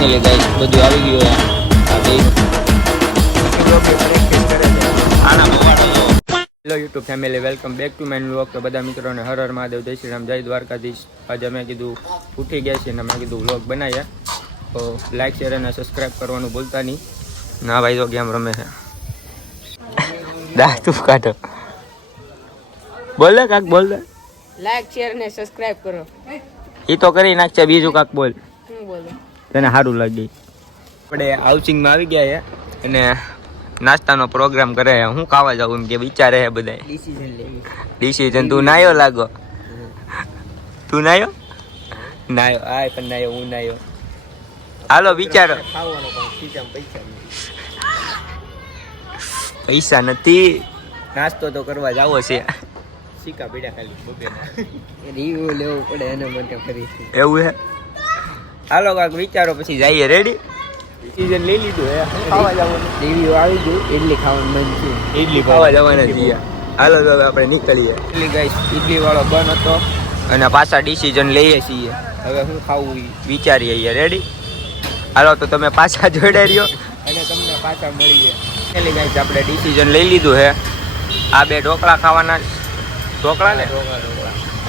Finally guys બધું આવી ગયું આ બે આના મોવાડો જો. Hello YouTube family, welcome back to my vlog. તો બધા મિત્રોને હર હર મહાદેવ, જય શ્રી રામ, જય દ્વારકાધીશ. આજે મેં કીધું ઉઠી ગયા છીએ ને મેં કીધું વ્લોગ બનાવ્યા, તો લાઈક શેર અને સબસ્ક્રાઈબ કરવાનું ભૂલતા નહીં. ના ભાઈ તો ગેમ રમે છે. દાંત કાઢો, બોલ દે કાક, બોલ દે. લાઈક શેર ને સબસ્ક્રાઇબ કરો. એ તો કરી નાખશે, બીજું કાક બોલ. હું બોલું તને સારું લાગે. આપણે હાઉસિંગમાં આવી ગયા છે અને નાસ્તાનો પ્રોગ્રામ કરે છે. હું ખાવા જાઉં એમ કે વિચારે છે બધા. ડિસિઝન તું નાયો લાગો. તું નાયો નાયો આ પણ નાયો, હું નાયો. હાલો વિચારો. પૈસા નથી, નાસ્તો તો કરવા જાવો છે. સિક્કા પીડા ખાલી રિવ્યુ લેવું પડે એના માટે કરી એવું છે. હાલો કાક વિચારો પછી જઈએ. રેડી? ડિસિઝન લઈ લીધું હે. ખાવા જવાનું રિવ્યુ આવી ગયું. ઇડલી ખાવાનું મન છે. ઇડલી ખાવા જવાના છીએ. હાલો તો હવે આપણે નીકળીએ. ઇડલી ગાઈસ, ઇડલી વાળો બંધ હતો અને પાછા ડિસિઝન લઈએ છીએ. હવે હું ખાવું વિચારીએ. રેડી? હાલો તો તમે પાછા જોડે રહ્યો અને તમને પાછા મળીએ. ઇડલી ગાઈસ આપણે ડિસિઝન લઈ લીધું છે. આ બે ઢોકળા ખાવાના. ઢોકળા ને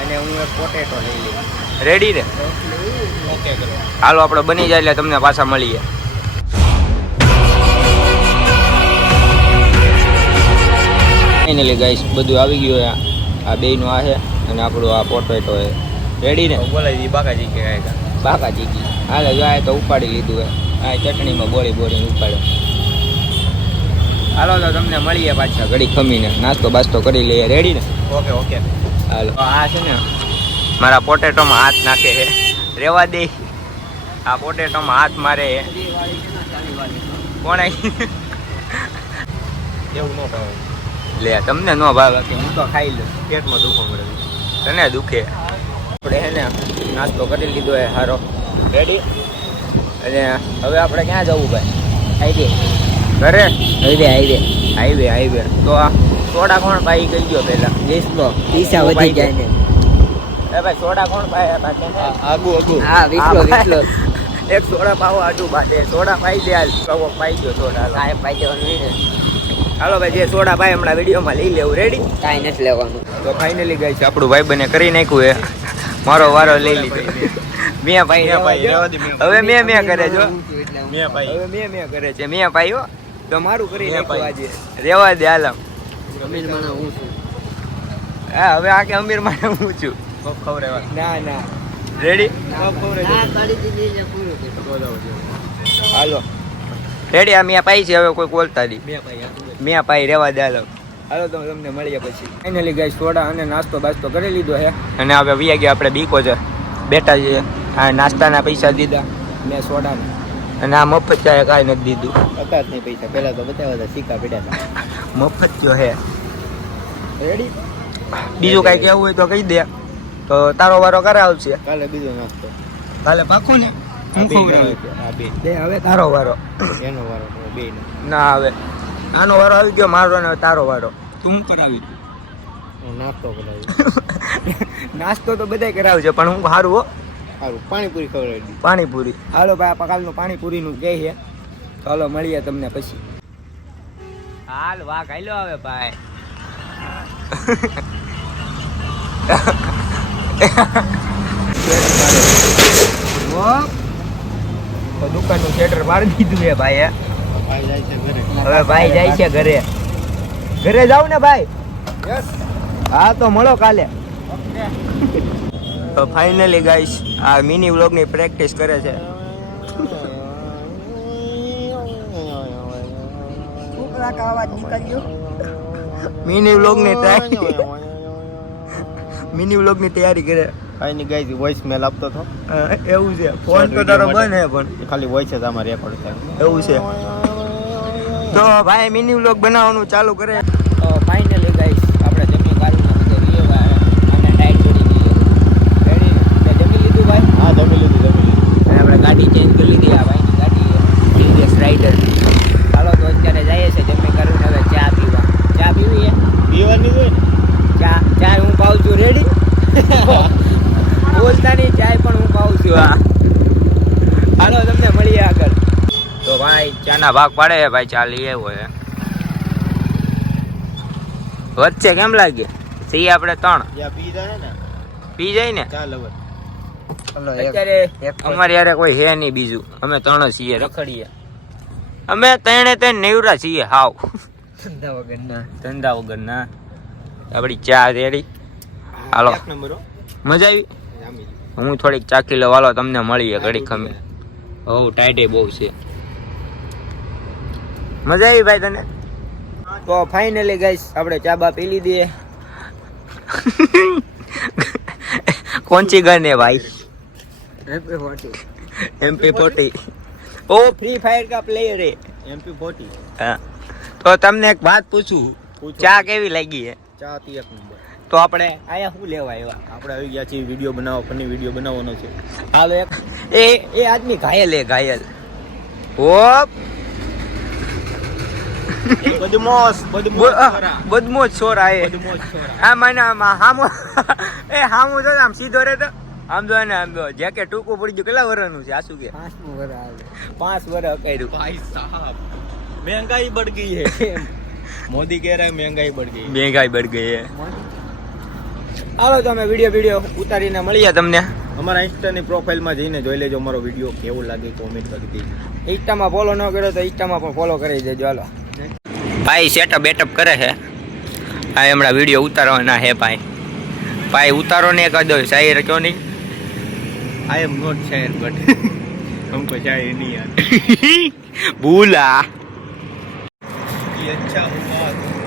અને હું એક પોટેટો લઈ લઉં. રેડી ને? ઓકે કરો. હાલો આપણે બની જાય એટલે તમને પાછા મળીએ. ફાઇનલી ગાઈસ બધું આવી ગયું. આ બેયનું આ છે અને આપણું આ પોટેટો છે. રેડી ને? બોલાવી બાકાજી કે બાકાજી કી. હાલે જો આ તો ઉપાડી લીધું હે. આ ચટણીમાં બોળીને ઉપાડ્યો. હાલો તો તમને મળીએ પાછા ઘડી ખમીને. નાસ્તો બાસ્તો કરી લઈએ. રેડી ને? Okay okay. હાલો. આ છે ને મારા પોટેટોમાં હાથ નાખે છે. રેવા દે. આ પોટેટોમાં હાથ મારે છે. કોણ એવું ન ભાવે લે? તમને ન ભાવે કે હું તો ખાઈ લઉં. પેટમાં દુખો મળે. તને દુખે. આપણે હે ને નાસ્તો કરી લીધો હે સારો. રેડી? અને હવે આપણે ક્યાં જવું ભાઈ? હાઈવે ઘરે? હાઈવે. તો આ સોડા કોણ પાઈ કહી ગયો પેલા? પૈસા વધી જાય ને. એ ભાઈ સોડા કોણ પાય? આગુ હા, વિસલો એક સોડા પાવો આટું બાટે. સોડા પાઈ દે. હાલ કવો પાઈ ગયો સોડા. કાંઈ પાઈ દેવાનું નહીં ને. હાલો ભાઈ, જે સોડા પાય હમણાં વિડીયોમાં લઈ લેવું. રેડી? કાંઈ નથી લેવાનું. તો ફાઇનલી ગાઈસ આપણું ભાઈ બને કરી નાખ્યું હે. મારો વારો લઈ લીધો. મેં ભાઈ હવે મેં કરે જો. હવે મેં કરે છે. મેં ભાઈ હો તો મારું કરી નાખ્યું આજે. રેવા દે હાલમ. અમીર માણા હું છું. હા હવે આ કે અમીર માણે હું છું. ના રેડી? હાલો રેડી. આ મેં પાઈ છે. હવે કોઈ બોલતા નહીં. મેં પાઈ રેવા દે હાલો. હાલો તો તમને મળીએ પછી. ફાઇનલી ગાઈસ સોડા અને નાસ્તો બાસ્તો કરી લીધો છે અને હવે વી ગયા આપણે બીકો છે. બેઠા છે. આ નાસ્તાના પૈસા દીધા મેં સોડાના અને આ મફત ચાય કાંઈ નથી દીધું. અત્યારે નહીં પૈસા, પહેલા તો બધા સિક્કા પડ્યા હતા. મફત જો હે. રેડી? બીજું કાંઈ કહેવું હોય તો કહી દે. તો તારો વારો કરાવશે કાલે બીજો નાસ્તો. કાલે પાકું ને? હવે તારો વારો. એનો વારો બે ના હવે આનો વારો આવી ગયો મારો ને તારો વારો. તું શું કરાવી? નાસ્તો કરાવી. નાસ્તો તો બધાય કરાવશે પણ હું સારું હો. સારું પાણીપુરી ખવડાવી. પાણીપુરી. હાલો ભાઈ, કાલનું પાણીપુરીનું કહે છે. ચાલો મળીએ તમને પછી. હાલ વાહ ખાઈ હવે ભાઈ. તો દુકાનનું શેટર મારી દીધું છે ભાઈ. હવે ભાઈ જાય છે ઘરે. ઘરે જાવ ને ભાઈ? હા તો મળો કાલે. તો ફાઇનલી ગાઈસ આ મિની વ્લોગની પ્રેક્ટિસ કરે છે. મિની વ્લોગની તૈયારી કરે. કાંઈ ગાઈસ વોઇસ મેલ આપતો હતો. એવું છે? ફોન તો તારો બંધ હે પણ ખાલી વોઇસ જ આમાં રેકોર્ડ થાય. એવું છે? તો ભાઈ મિની વ્લોગ બનાવવાનું ચાલુ કરે. તો ફાઇનલી ગાઈસ આપણે જમી કાઢીને બધે લેવા અને ટાઈટ કરી દઈએ. રેડી? જમી લીધું ભાઈ? હા જમી લીધું. અને આપણે ગાડી ચેન્જ કરી લીધી. આ ભાઈની ગાડી ટીવીએસ રાઇડર. હાલો તો અત્યારે જઈએ છે જમી કરીને હવે ચા પીવા. ચા પીવી છે? પીવાની હોય ને ચા હું પાઉં છું. રેડી? બોલતા નહીં, ચાય પણ હું પાઉં છું. હાલો તમને મળીએ ચાના ભાગ પાડે છે ભાઈ, ચા લઈ આવ્યો છે. વચ્ચે કેમ લાગે? સી આપણે 3 જ્યાં પી જાય ને પી જાય ને. ચાલ હવે અત્યારે અમારે યારે કોઈ હે નહીં બીજું, અમે 3 જ છીએ, રખડીએ. અમે 3 નેવરા છીએ હાવ ધંધા વગરના. આપડી ચા રેડી. હાલો, એક નંબર હો. મજા આવી. જામી ગઈ. હું થોડીક ચાખી લો, વાલો તમને મળીએ ઘડી ખમી. હો ટાઈટે બહુ છે. મજા આવી ભાઈ તને? તો ફાઇનલી ગાઈસ આપણે ચા બા પી લીધી. કોણસી ગન है भाई? MP40. ओ फ्री फायर का प्लेयर है. MP40 हाँ. તો તમને એક વાત પૂછું, પૂછો. ચા કેવી લાગી છે? ચા હતી એક નંબર. તો આપણે આયા શું લેવા આવ્યા? આપણે આવી ગયા છીએ વિડીયો બનાવવા, ફની વિડીયો બનાવવાનો છે. હાલો એક એ આદમી ઘાયલ હે ઘાયલ. ઓપ બદમોજ છોરા એ. આ મને હામો એ હામો જો આમ સીધો રે તો આમ જો ને આમ જો જેકે ટૂંકું પડી ગયું. કેટલા વર્ષનું છે આ? શું કે 5 વર્ષ કર્યું भाई साहब महंगाई बढ़ गई है. मोदी कह रहा है महंगाई बढ़ गई. મહેંગાઈ બઢ ગઈ હે. હાલો તો અમે વિડીયો ઉતારીને મળીએ તમને. અમારા ઇન્સ્ટાની પ્રોફાઇલમાં જઈને જોઈ લેજો અમારો વિડીયો કેવો લાગે, કોમેન્ટ કરી દેજો. ઇન્સ્ટામાં ફોલો ન કર્યો તો ઇન્સ્ટામાં પણ ફોલો કરી દેજો. હાલો ભાઈ સેટઅપ બેટઅપ કરે છે. આ હમણાં વિડીયો ઉતારવાના હે ભાઈ. ભાઈ ઉતારો ને કહી દો, શાયર ક્યો નહીં. आई एम नॉट शायर बट हमको शायर नहीं आता. ભૂલા ये अच्छा हुआ तुमने,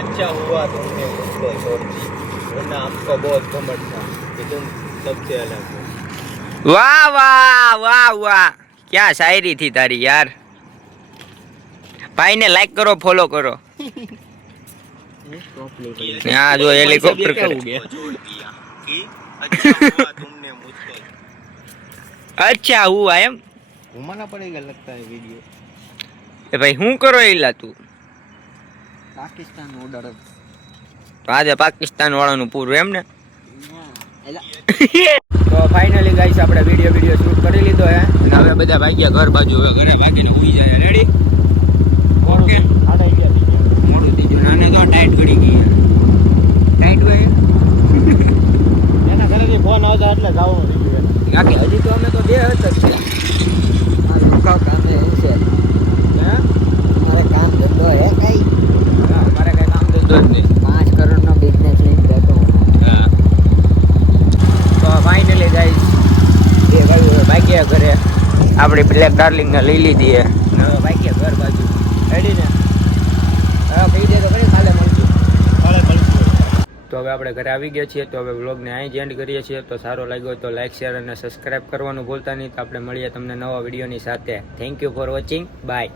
अच्छा हुआ तुमने मुझको छोड़ दी, वरना आपको बहुत घमंड था कि तुम सबसे अलग हो. વાહ વાહ વાહ વાહ, ક્યાં શાયરી થી તારી યાર. ભાઈ ને લાઈક કરો, ફોલો કરો. હા જો હેલિકોપ્ટર કરે. अच्छा हुआ तुमने मुझको. અચ્છા હું એમ. घुमाना पड़ेगा लगता है वीडियो. એ ભાઈ શું કરો એલા તું? पाकिस्तान ऑर्डर. તો આજે પાકિસ્તાન વાળાનું પૂરું એમ ને. તો ફાઇનલી ગાઈસ આપણે વિડીયો શૂટ કરી લીધો હે અને હવે બધા ભાગ્યા ઘર બાજુ. હવે ઘરે ભાગીને ઊઈ જાય. રેડી? ઓકે. મોડું થઈ ગયું. નાને તો ટાઈટ ગળી ગઈ. ટાઈટ હોય એના ઘરેથી ફોન આવતા એટલે જવાનું થઈ ગયું. બાકી હજી તો અમે તો 2 હતા જ. મારે કામ ધંધો હે કઈ મારે કઈ કામ ધંધો જ નહીં. 5 કરોડનો બિઝનેસ લઈને બેઠો હું. હા. તો ફાઇનલી ગાઈસ એ ગયું ભાગ્યા ઘરે. આપણી બ્લેક ડાર્લિંગને લઈ લીધી હે અને હવે ભાગ્યા ઘર બાજુ. રેડી ને? હા કહી દે તો ખરી કાલે મળશું. તો હવે આપણે ઘરે આવી ગયા છીએ. તો હવે વ્લોગને અહીં જ એન્ડ કરીએ છીએ. તો સારો લાગ્યો તો લાઈક શેર અને સબસ્ક્રાઈબ કરવાનું ભૂલતા નહીં. તો આપણે મળીએ તમને નવા વિડીયોની સાથે. Thank you for watching. By.